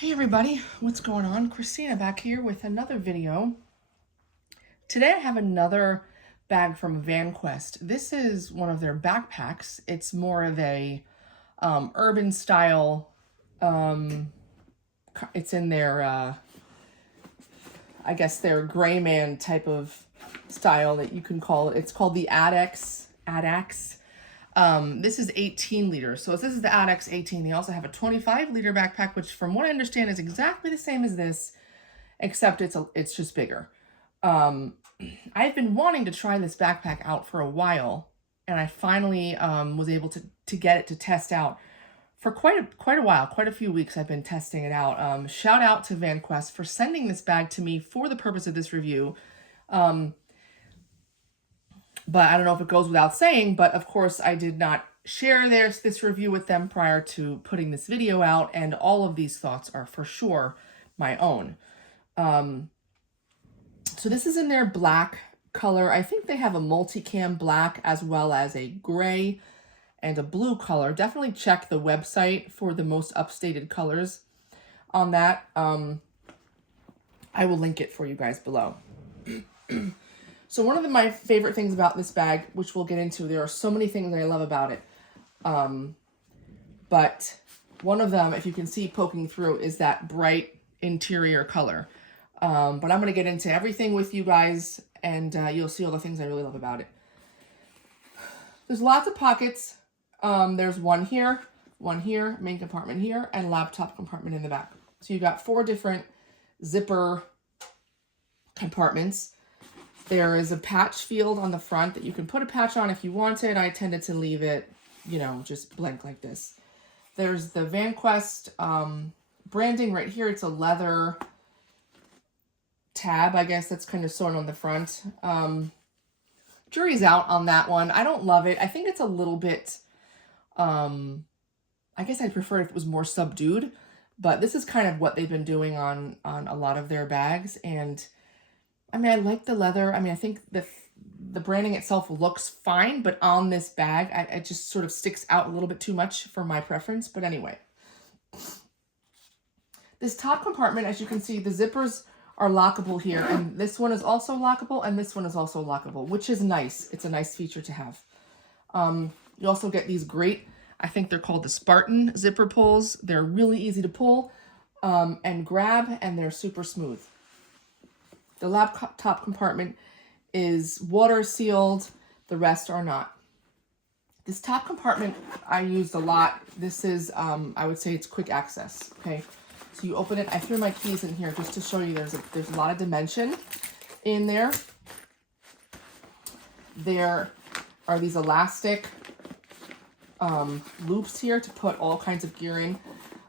Hey everybody, what's going on? Christina back here with another video. Today I have another bag from Vanquest. This is one of their backpacks. It's more of a urban style. It's in their, I guess their gray man type of style that you can call it. It's called the Addax. This is 18 liters. So this is the Addax 18. They also have a 25 liter backpack, which from what I understand is exactly the same as this, except it's just bigger. I've been wanting to try this backpack out for a while, and I finally was able to get it to test out for quite a while, quite a few weeks. I've been testing it out. Shout out to Vanquest for sending this bag to me for the purpose of this review. But I don't know if it goes without saying, but of course I did not share this review with them prior to putting this video out, and all of these thoughts are for sure my own. So this is in their black color. I think they have a multicam black as well as a gray and a blue color. Definitely check the website for the most updated colors on that. I will link it for you guys below. So one of my favorite things about this bag, which we'll get into, there are so many things that I love about it. But one of them, if you can see poking through, is that bright interior color. But I'm going to get into everything with you guys, and you'll see all the things I really love about it. There's lots of pockets. There's one here, main compartment here, and laptop compartment in the back. So you've got 4 different zipper compartments. There is a patch field on the front that you can put a patch on if you wanted. I tended to leave it, just blank like this. There's the Vanquest branding right here. It's a leather tab, I guess, that's kind of sewn on the front. Jury's out on that one. I don't love it. I think it's a little bit, I guess I'd prefer if it was more subdued, but this is kind of what they've been doing on a lot of their bags. And I mean, I like the leather. I mean, I think the branding itself looks fine, but on this bag, it just sort of sticks out a little bit too much for my preference. But anyway, this top compartment, as you can see, the zippers are lockable here, and this one is also lockable, and this one is also lockable, which is nice. It's a nice feature to have. You also get these great, I think they're called the Spartan zipper pulls. They're really easy to pull and grab, and they're super smooth. The laptop compartment is water sealed. The rest are not. This top compartment I used a lot. This is, I would say it's quick access, okay? So you open it. I threw my keys in here just to show you there's a lot of dimension in there. There are these elastic loops here to put all kinds of gear in.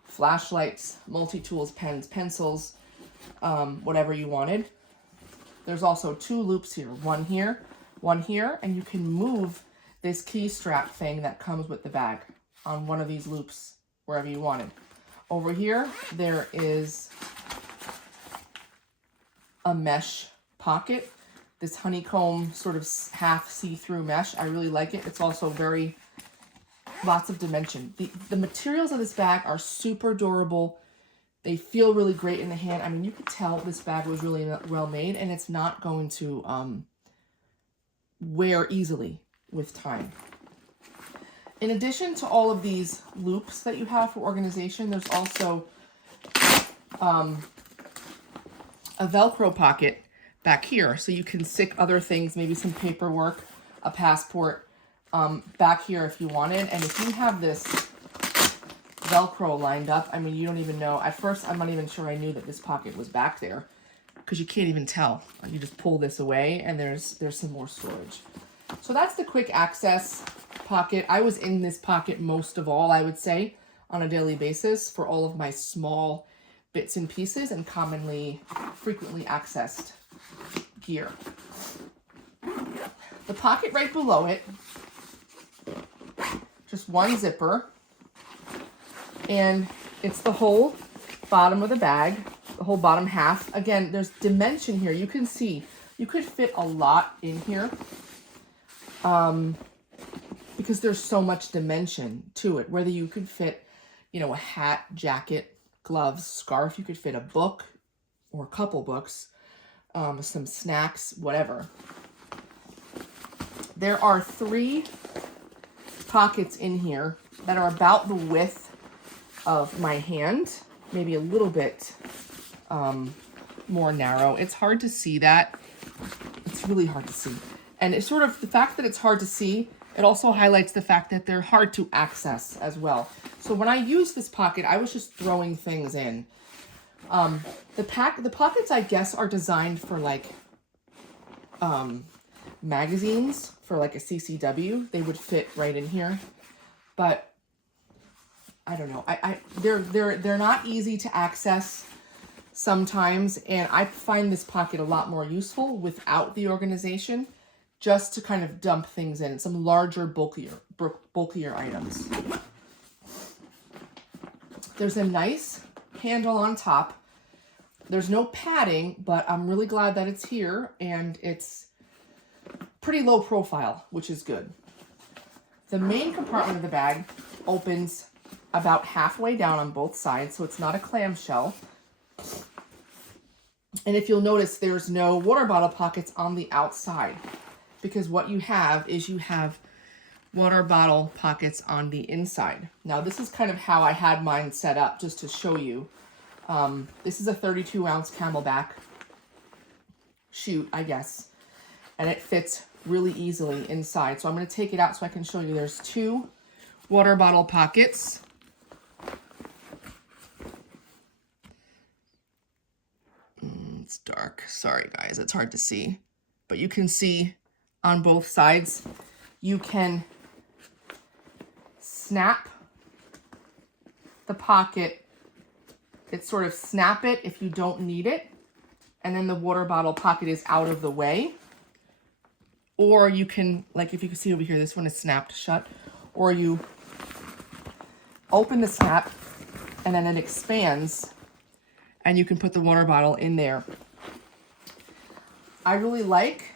Flashlights, multi-tools, pens, pencils, whatever you wanted. There's also 2 loops here, one here, and you can move this key strap thing that comes with the bag on one of these loops wherever you wanted. Over here, there is a mesh pocket, this honeycomb sort of half see-through mesh. I really like it. It's also lots of dimension. The materials of this bag are super durable. They feel really great in the hand. I mean, you could tell this bag was really well made, and it's not going to wear easily with time. In addition to all of these loops that you have for organization, there's also a Velcro pocket back here. So you can stick other things, maybe some paperwork, a passport, back here if you wanted. And if you have this Velcro lined up, I mean, you don't even know. At first, I'm not even sure I knew that this pocket was back there, because you can't even tell. You just pull this away, and there's some more storage. So that's the quick access pocket. I was in this pocket most of all, I would say, on a daily basis for all of my small bits and pieces and frequently accessed gear. The pocket right below it, just one zipper. And it's the whole bottom of the bag, the whole bottom half. Again, there's dimension here. You can see, you could fit a lot in here because there's so much dimension to it. Whether you could fit, a hat, jacket, gloves, scarf. You could fit a book or a couple books, some snacks, whatever. There are 3 pockets in here that are about the width of my hand, maybe a little bit more narrow. It's hard to see that. It's really hard to see. And it's sort of the fact that it's hard to see, it also highlights the fact that they're hard to access as well. So when I use this pocket, I was just throwing things in. The pockets, I guess, are designed for like magazines, for like a CCW. They would fit right in here, but I don't know. They're not easy to access sometimes, and I find this pocket a lot more useful without the organization, just to kind of dump things in, some larger, bulkier items. There's a nice handle on top. There's no padding, but I'm really glad that it's here, and it's pretty low profile, which is good. The main compartment of the bag opens about halfway down on both sides, so it's not a clamshell. And if you'll notice, there's no water bottle pockets on the outside, because what you have is you have water bottle pockets on the inside. Now, this is kind of how I had mine set up, just to show you. This is a 32-ounce Camelback chute, I guess, and it fits really easily inside. So I'm going to take it out so I can show you. There's 2 water bottle pockets. It's dark. Sorry, guys. It's hard to see. But you can see on both sides, you can snap the pocket. It's sort of snap it if you don't need it. And then the water bottle pocket is out of the way. Or you can, like if you can see over here, this one is snapped shut. Or you open the snap and then it expands and you can put the water bottle in there. I really like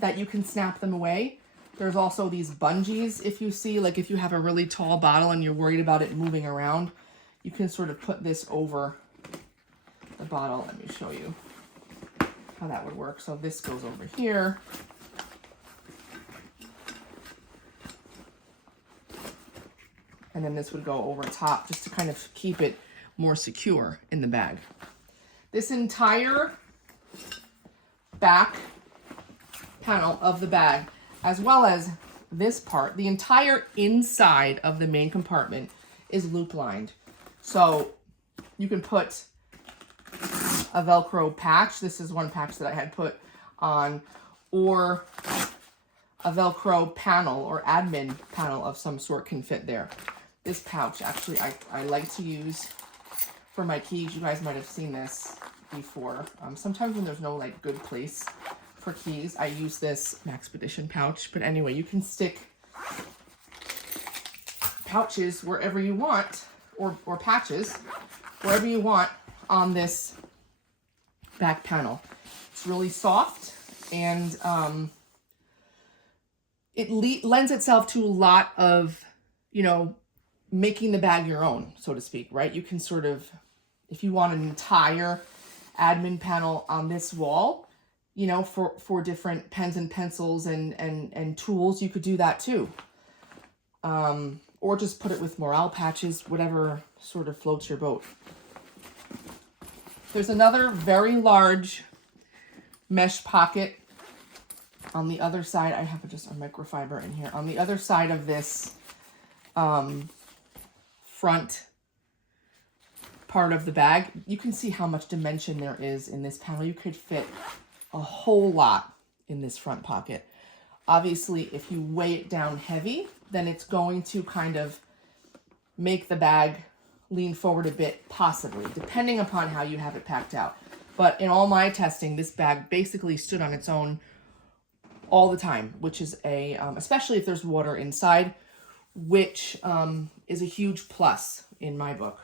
that you can snap them away. There's also these bungees, if you see, like if you have a really tall bottle and you're worried about it moving around, you can sort of put this over the bottle. Let me show you how that would work. So this goes over here. And then this would go over top just to kind of keep it more secure in the bag. This entire back panel of the bag, as well as this part, the entire inside of the main compartment is loop lined. So you can put a Velcro patch. This is one patch that I had put on, or a Velcro panel or admin panel of some sort can fit there. This pouch, actually, I like to use for my keys. You guys might have seen this before. Sometimes when there's no like good place for keys, I use this Maxpedition pouch. But anyway, you can stick pouches wherever you want, or patches wherever you want on this back panel. It's really soft, and it lends itself to a lot of, you know, making the bag your own, so to speak, right? You can sort of, if you want an entire admin panel on this wall, you know, for different pens and pencils and tools, you could do that too. Or just put it with morale patches, whatever sort of floats your boat. There's another very large mesh pocket on the other side. I have just a microfiber in here. On the other side of this front part of the bag, you can see how much dimension there is in this panel. You could fit a whole lot in this front pocket. Obviously, if you weigh it down heavy, then it's going to kind of make the bag lean forward a bit, possibly, depending upon how you have it packed out. But in all my testing, this bag basically stood on its own all the time, which is a, especially if there's water inside, which is a huge plus in my book.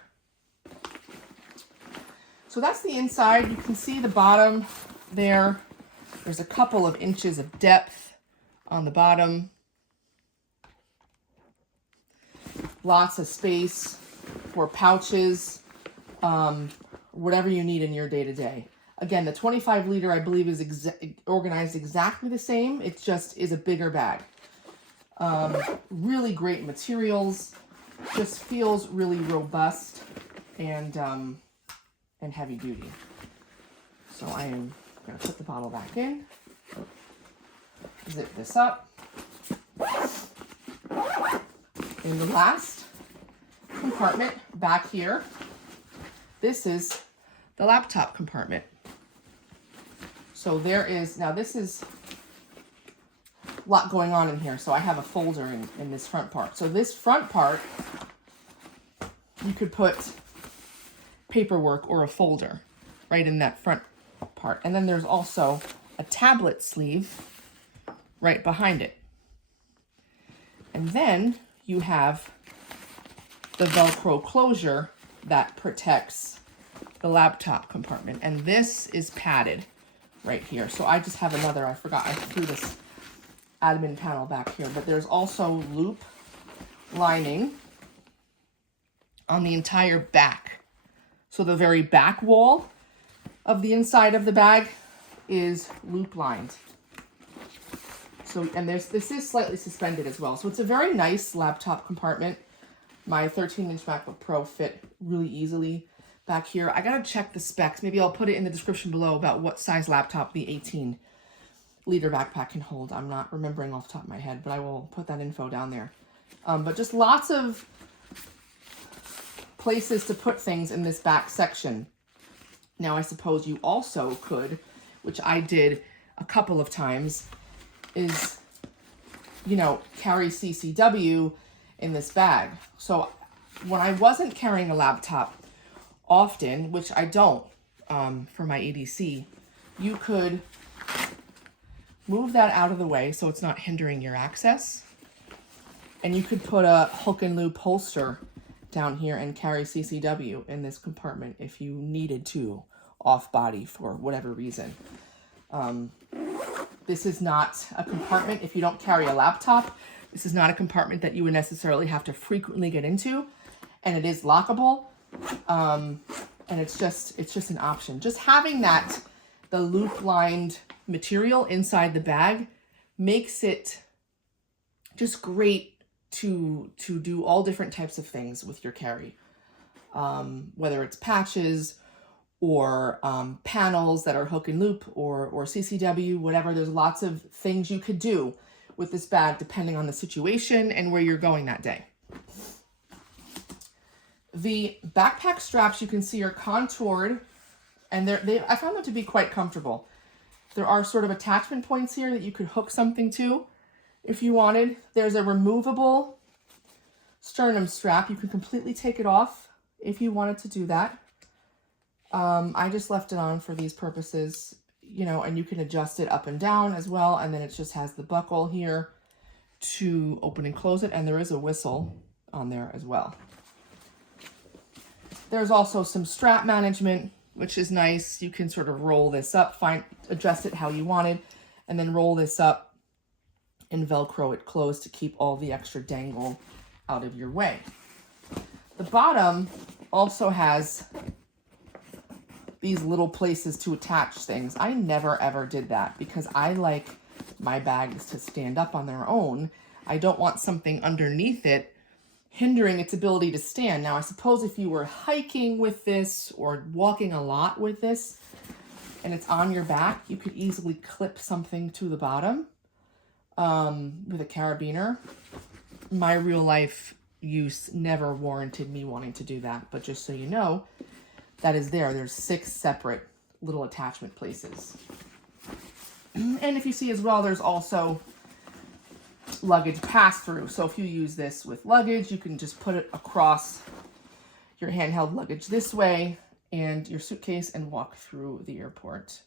So that's the inside. You can see the bottom there. There's a couple of inches of depth on the bottom. Lots of space for pouches, whatever you need in your day-to-day. Again, the 25 liter, I believe, is organized exactly the same. It just is a bigger bag. Really great materials. Just feels really robust and heavy duty. So I am going to put the bottle back in. Zip this up. In the last compartment back here, this is the laptop compartment. So there is, now this is a lot going on in here. So I have a folder in this front part. So this front part, you could put paperwork or a folder right in that front part. And then there's also a tablet sleeve right behind it. And then you have the Velcro closure that protects the laptop compartment. And this is padded right here. So I just have another, I forgot, I threw this admin panel back here, but there's also loop lining on the entire back. So the very back wall of the inside of the bag is loop lined. So, and this is slightly suspended as well. So it's a very nice laptop compartment. My 13-inch MacBook Pro fit really easily back here. I gotta check the specs. Maybe I'll put it in the description below about what size laptop the 18-liter backpack can hold. I'm not remembering off the top of my head, but I will put that info down there. But just lots of places to put things in this back section. Now, I suppose you also could, which I did a couple of times, is, you know, carry CCW in this bag. So when I wasn't carrying a laptop often, which I don't for my EDC, you could move that out of the way so it's not hindering your access. And you could put a hook and loop holster down here and carry CCW in this compartment if you needed to off body for whatever reason. This is not a compartment, if you don't carry a laptop, this is not a compartment that you would necessarily have to frequently get into, and it is lockable. And it's just an option. Just having that, the loop lined material inside the bag, makes it just great to do all different types of things with your carry. Whether it's patches or panels that are hook and loop or CCW, whatever. There's lots of things you could do with this bag depending on the situation and where you're going that day. The backpack straps you can see are contoured, and I found them to be quite comfortable. There are sort of attachment points here that you could hook something to if you wanted. There's a removable sternum strap. You can completely take it off if you wanted to do that. I just left it on for these purposes, you know, and you can adjust it up and down as well. And then it just has the buckle here to open and close it. And there is a whistle on there as well. There's also some strap management, which is nice. You can sort of roll this up, adjust it how you wanted, and then roll this up and Velcro it closed to keep all the extra dangle out of your way. The bottom also has these little places to attach things. I never ever did that because I like my bags to stand up on their own. I don't want something underneath it hindering its ability to stand. Now, I suppose if you were hiking with this or walking a lot with this and it's on your back, you could easily clip something to the bottom with a carabiner. My real life use never warranted me wanting to do that, but just so you know, that is there. There's 6 separate little attachment places. And if you see as well, there's also luggage pass-through. So if you use this with luggage, you can just put it across your handheld luggage this way and your suitcase and walk through the airport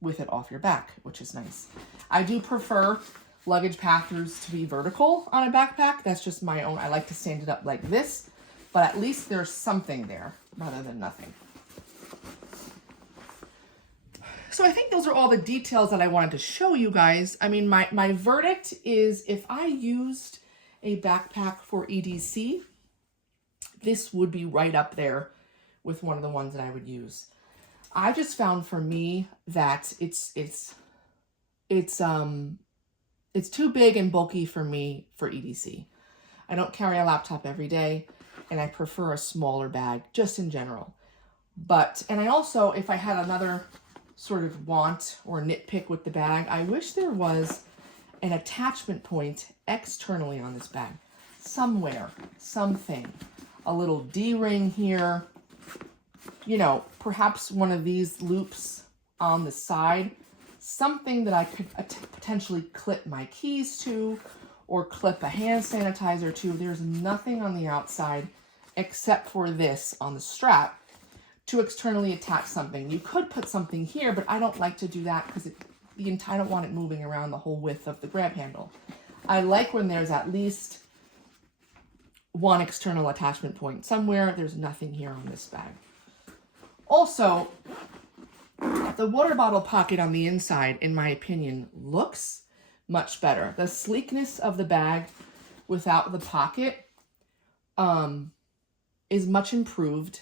with it off your back, which is nice. I do prefer luggage pass-throughs to be vertical on a backpack. That's just my own. I like to stand it up like this, but at least there's something there rather than nothing. So I think those are all the details that I wanted to show you guys. I mean, my verdict is if I used a backpack for EDC, this would be right up there with one of the ones that I would use. I just found for me that it's too big and bulky for me for EDC. I don't carry a laptop every day, and I prefer a smaller bag just in general. And I also, if I had another sort of want or nitpick with the bag, I wish there was an attachment point externally on this bag. Somewhere, something. A little D-ring here. You know, perhaps one of these loops on the side. Something that I could potentially clip my keys to or clip a hand sanitizer to. There's nothing on the outside except for this on the strap to externally attach something. You could put something here, but I don't like to do that because I don't want it moving around the whole width of the grab handle. I like when there's at least one external attachment point somewhere. There's nothing here on this bag. Also, the water bottle pocket on the inside, in my opinion, looks much better. The sleekness of the bag without the pocket is much improved.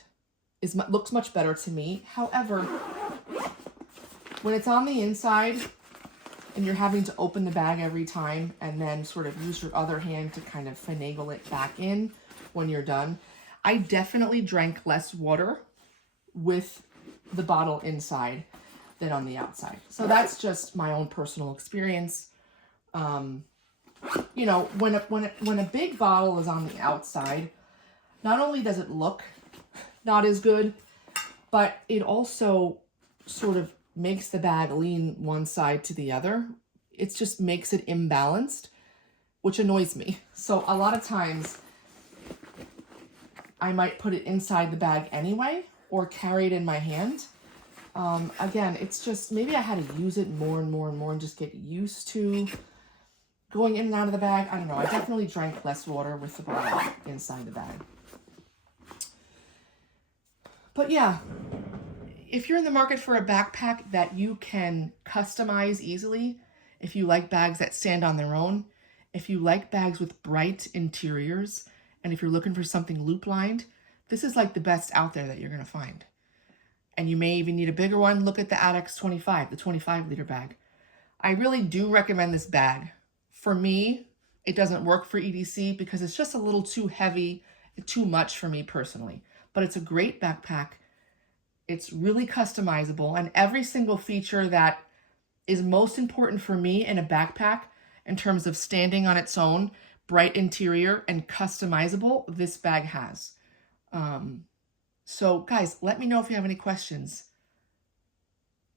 Looks much better to me. However, when it's on the inside and you're having to open the bag every time and then sort of use your other hand to kind of finagle it back in when you're done, I definitely drank less water with the bottle inside than on the outside. So that's just my own personal experience. You know, when a big bottle is on the outside, not only does it look not as good, but it also sort of makes the bag lean one side to the other. It just makes it imbalanced, which annoys me. So a lot of times I might put it inside the bag anyway, or carry it in my hand. Again, it's just, maybe I had to use it more and more and more and just get used to going in and out of the bag. I don't know. I definitely drank less water with the bottle inside the bag. But yeah, if you're in the market for a backpack that you can customize easily, if you like bags that stand on their own, if you like bags with bright interiors, and if you're looking for something loop-lined, this is like the best out there that you're going to find. And you may even need a bigger one. Look at the Addax 25, the 25-liter bag. I really do recommend this bag. For me, it doesn't work for EDC because it's just a little too heavy, too much for me personally. But it's a great backpack. It's really customizable, and every single feature that is most important for me in a backpack in terms of standing on its own, bright interior, and customizable, this bag has. So guys, let me know if you have any questions.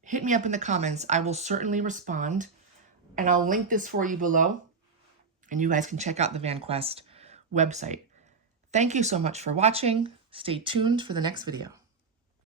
Hit me up in the comments. I will certainly respond, and I'll link this for you below, and you guys can check out the Vanquest website. Thank you so much for watching. Stay tuned for the next video.